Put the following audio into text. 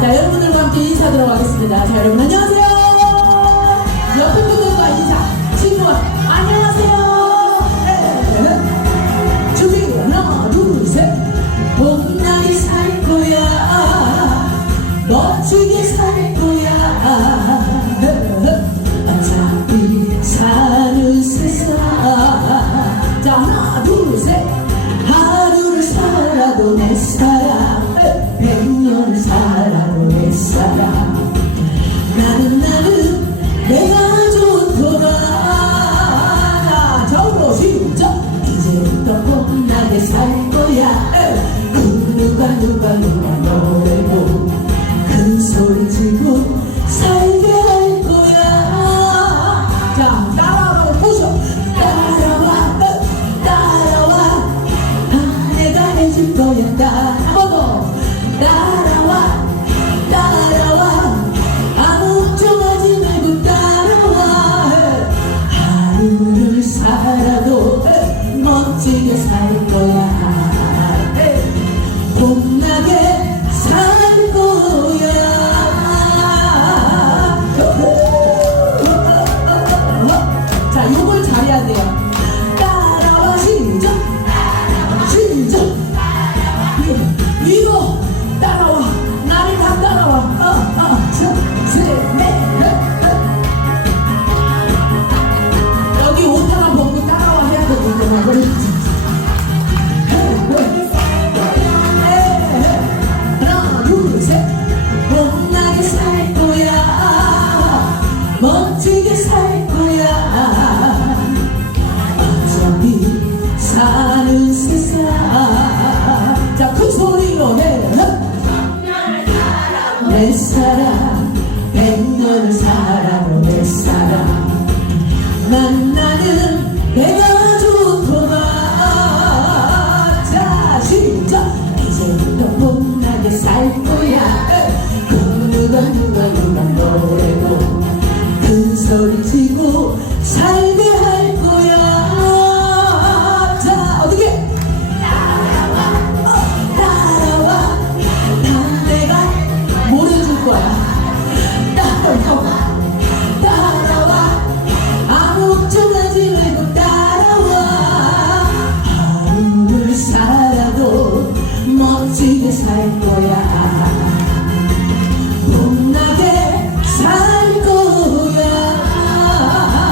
자, 여러분들과 함께 인사하도록 하겠습니다. 자, 여러분 안녕하세요. 옆에 분들과 인사. 친구가 안녕하세요. 네. 준비 하나, 둘, 셋. 봄날이 살 거야. 멋지게 살 거야. 봄나게 살 거야. 누가 누가 누가 너 멋지게 살 거야. 봄나게 살 거야. 자, 요걸 잘해야 돼요. 따라와, 시작. 시작. 위로 따라와. 나를 다 따라와. 어, 어, 자, 셋, 넷, 넷, 넷. 여기 옷 하나 벗고 따라와 해야 되거든요. 멋지게 살 거야. 어차피 사는 세상. 자, 큰 소리로 해. 내 사랑, 백년을 살아. 소리치고 살게